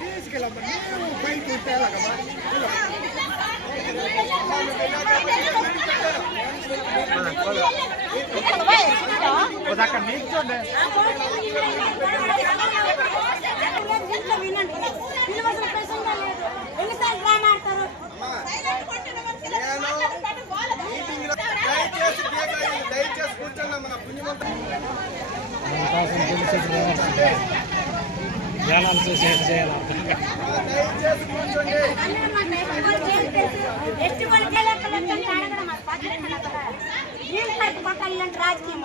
తీసుకెళ్ళమ్మా. అక్కడ దయచేసి కూర్చోండి మన చూసి ఏం చేయాలి దయచేసి కూర్చోండి అందరూ మాకు ఎవరు చేస్తే ఎట్టి వాళ్ళు చేయలేకపోతే అడగడం మాకు బాధ్యత కదా ఏం పట్టు పక్క ఇలాంటి రాజకీయం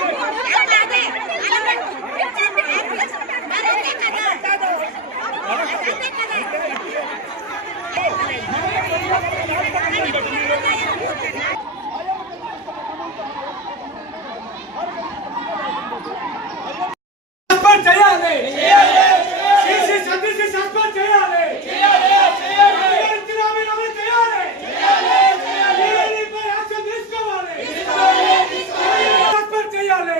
సస్పెండ్ చేయాలి సిసి సతీష్ సస్పెండ్ చేయాలి ఇచ్చినామీ అమలు చేయాలి ఈడీపై యాక్షన్ తీసుకోవాలి సస్పెండ్ చేయాలి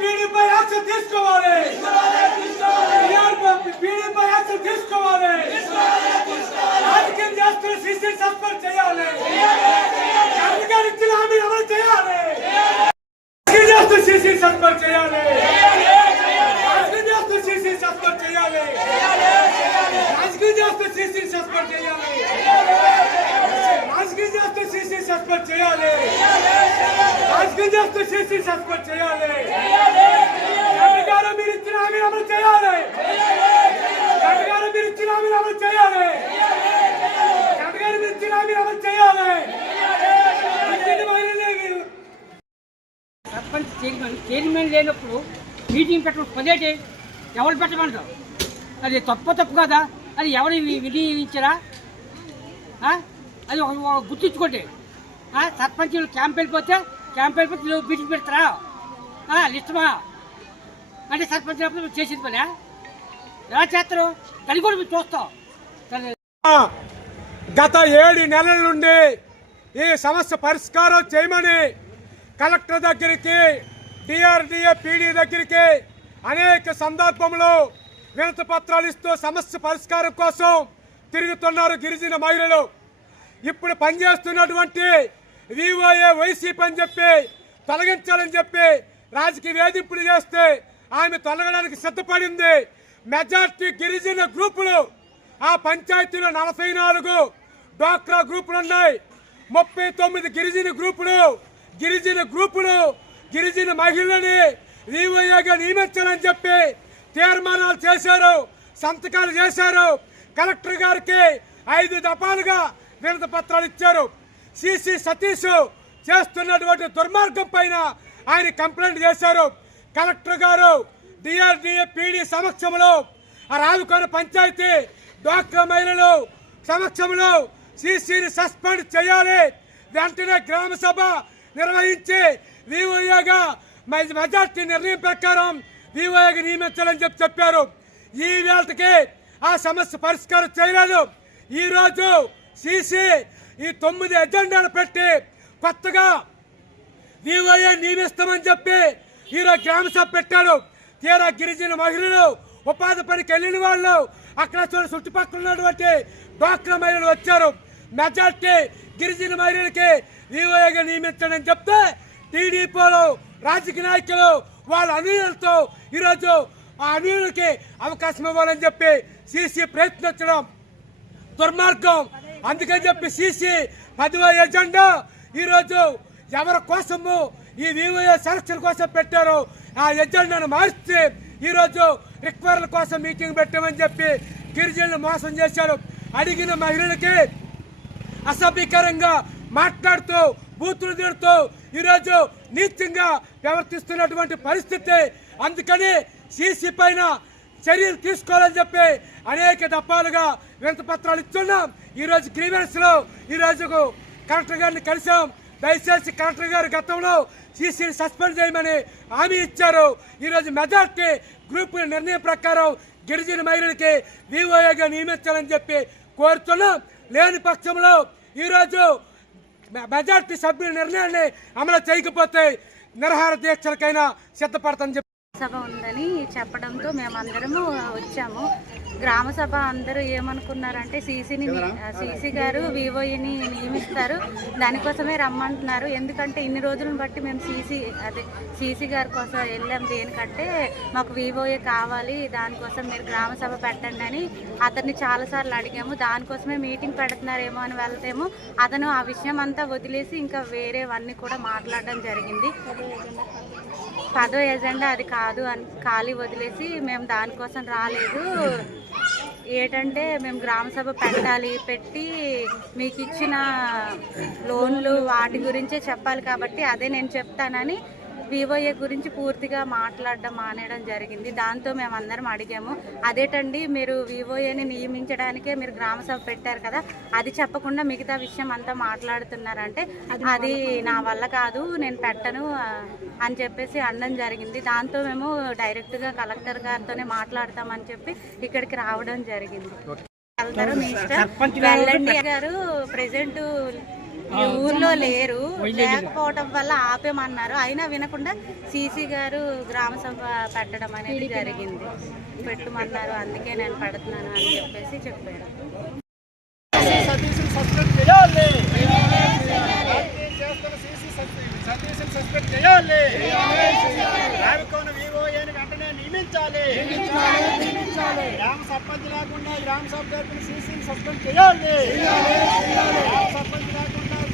పీడీపై యాక్షన్ తీసుకోవాలి పీడీపై యాక్షన్ తీసుకోవాలి రాజకీయం చేస్తున్న సిసి సస్పెండ్ చేయాలి అధికారి ఇచ్చిన హామీ అమలు చేయాలి రాజకీయ చేస్తూ సీసీ సస్పెండ్ చేయాలి రాజకీయ చేస్తూ సీసీ సస్పెండ్ చేయాలి రాజకీయ చేస్తూ సీసీ సస్పెండ్ చేయాలి రాజకీయ చేస్తూ సీసీ సస్పెండ్ చేయాలి రాజకీయ చేస్తూ సీసీ సస్పెండ్ చేయాలి అధికారం మీరు ఇచ్చిన హామీ అమలు చేయాలి అధికారం మీరు ఇచ్చిన హామీ అమలు చేయాలి అధికారం మీరు ఇచ్చిన హామీ అమలు చేయాలి ఇచ్చిన మహిళలే మీరు సర్పంచ్ చైర్మన్ చైర్మన్ లేనప్పుడు మీటింగ్ పెట్టడం పదేటి. ఎవరు పెట్టమంటారు? అది తప్పు తప్పు కదా? అది ఎవరు వి- వినియోగించారా అది ఒక ఒక గుర్తుంచుకోండి. సర్పంచ్ క్యాంప్ వెళ్ళిపోతే క్యాంప్ వెళ్ళిపోతే నువ్వు మీటింగ్ పెడతారా? లిస్టమా? అంటే సర్పంచ్ చేసేది పని? ఎలా చేస్తారు? దాన్ని కూడా మీరు చూస్తాం. గత ఏడు నెలల నుండి ఈ సమస్య పరిష్కారం చేయమని కలెక్టర్ దగ్గరికి డిఆర్డిఏ పీడీ దగ్గరికి అనేక సందర్భంలో వినతి పత్రాలు ఇస్తూ సమస్య పరిష్కారం కోసం తిరుగుతున్నారు గిరిజన మహిళలు. ఇప్పుడు పనిచేస్తున్నటువంటి వివోఏ వైసీపీ అని చెప్పి తొలగించాలని చెప్పి రాజకీయ వేధింపులు చేస్తే ఆమె తొలగడానికి సిద్ధపడింది. మెజార్టీ గిరిజన గ్రూపులు ఆ పంచాయతీలో నలభై నాలుగు డ్వాక్రా గ్రూపులు ఉన్నాయి. ముప్పై తొమ్మిది గిరిజన గ్రూపులు గిరిజన గ్రూపులు గిరిజన మహిళలని వివోఏగా నియమించాలని చెప్పి తీర్మానాలు చేశారు సంతకాలు చేశారు. కలెక్టర్ గారికి ఐదు దఫాలుగా వినత పత్రాలు ఇచ్చారు. సిసి సతీష్ చేస్తున్నటువంటి దుర్మార్గం పైన ఆయన కంప్లైంట్ చేశారు. కలెక్టర్ గారు డిఆర్డిఏ పీడీ సమక్షంలో ఆ పంచాయతీ డ్వాక్రా మహిళలు సమక్షంలో సిసిని సస్పెండ్ చేయాలి. వెంటనే గ్రామ సభ నిర్వహించి వివోఏగా మెజార్టీ నిర్ణయం ప్రకారం వివోఏగా నియమించాలని చెప్పి చెప్పారు. ఈ వేళకి ఆ సమస్య పరిష్కారం చేయలేదు. ఈ రోజు సిసి ఈ తొమ్మిది ఎజెండాలు పెట్టి కొత్తగా వివోఏ నియమిస్తామని చెప్పి ఈరోజు గ్రామ సభ పెట్టాడు తీరా గిరిజన మహిళలు ఉపాధి పనికి వెళ్ళిన వాళ్ళు అక్కడ చూడ చుట్టుపక్కల ఉన్నటువంటి డ్వాక్రా మహిళలు వచ్చారు. మెజార్టీ గిరిజన మహిళలకి వివోఏగా నియమించడం చెప్తే టీడీపీలో రాజకీయ నాయకులు వాళ్ళ అనుయులతో ఈరోజు ఆ అనుయులకి అవకాశం ఇవ్వాలని చెప్పి సీసీ ప్రయత్నించడం దుర్మార్గం. అందుకని చెప్పి సీసీ పదవ ఎజెండా ఈరోజు ఎవరి కోసము ఈ వివో సెలక్షన్ కోసం పెట్టారో. ఆ ఎజెండాను మార్చి ఈరోజు రిక్వైర్ల కోసం మీటింగ్ పెట్టామని చెప్పి గిరిజనులు మోసం చేశారు. అడిగిన మహిళలకి అసభ్యకరంగా మాట్లాడుతూ బూతులు తిడుతూ ఈరోజు నీచంగా ప్రవర్తిస్తున్నటువంటి పరిస్థితి. అందుకని సీసీ పైన చర్యలు తీసుకోవాలని చెప్పి అనేక దప్పాలుగా వినతి పత్రాలు ఇస్తున్నాం ఈరోజు గ్రీవెన్స్లో ఈరోజు కలెక్టర్ గారిని కలిసాం దయచేసి కలెక్టర్ గారు గతంలో సీసీని సస్పెండ్ చేయమని హామీ ఇచ్చారు. ఈరోజు మెజార్టీ గ్రూప్ నిర్ణయం ప్రకారం గిరిజన మహిళలకి వివోఏగా నియమించాలని చెప్పి కోరుతున్నాం. లేని పక్షంలో ఈరోజు మెజార్టీ సభ్యుల నిర్ణయాన్ని అమలు చేయకపోతే నిరహార దీక్షలకైనా సిద్ధపడతామని చెప్పి సభ ఉందని చెప్పడంతో మేమందరము వచ్చాము. గ్రామ సభ అందరూ ఏమనుకున్నారంటే సీసీని సీసీ గారు వివోఈని నియమిస్తారు. దానికోసమే రమ్మంటున్నారు. ఎందుకంటే ఇన్ని రోజులను బట్టి మేము సీసీ అదే సీసీ గారి కోసం వెళ్ళాం. దేనికంటే మాకు వివోఏ కావాలి దానికోసం మీరు గ్రామ సభ పెట్టండి అని అతన్ని చాలాసార్లు అడిగాము. దానికోసమే మీటింగ్ పెడుతున్నారేమో అని వెళ్తేమో అతను ఆ విషయం అంతా వదిలేసి ఇంకా వేరేవన్నీ కూడా మాట్లాడడం జరిగింది. పదో ఎజెండా అది కాదు అని ఖాళీ వదిలేసి మేము దానికోసం రాలేదు. ఏంటంటే మేము గ్రామ సభ పెట్టాలి పెట్టి మీకు ఇచ్చిన లోన్లు వాటి గురించే చెప్పాలి కాబట్టి అదే నేను చెప్తానని వివోఏ గురించి పూర్తిగా మాట్లాడడం మానేయడం జరిగింది. దాంతో మేము అందరం అడిగాము అదేటండి మీరు వివోఏని నియమించడానికే మీరు గ్రామ సభ పెట్టారు కదా అది చెప్పకుండా మిగతా విషయం అంతా మాట్లాడుతున్నారంటే అది నా వల్ల కాదు నేను పెట్టను అని చెప్పేసి అనడం జరిగింది. దాంతో మేము డైరెక్ట్గా కలెక్టర్ గారితోనే మాట్లాడతామని చెప్పి ఇక్కడికి రావడం జరిగింది. వెళ్తారు వెళ్ళండి గారు ప్రెసెంట్ ఈ ఊర్లో లేరు. లేకపోవడం వల్ల ఆపేమన్నారు. అయినా వినకుండా సీసీ గారు గ్రామ సభ పెట్టడం అనేది జరిగింది. పెట్టమన్నారు. అందుకే నేను పెడుతున్నాను అని చెప్పేసి చెప్పారు. సస్పెండ్ చేయాలి రావికోన వివోఏని వెంటనే నియమించాలి గ్రామ సర్పంచ్ లేకుండా గ్రామ సభ జరిపిన సీసీని సస్పెండ్ చేయాలి. గ్రామ సర్పంచ్ లేకుండా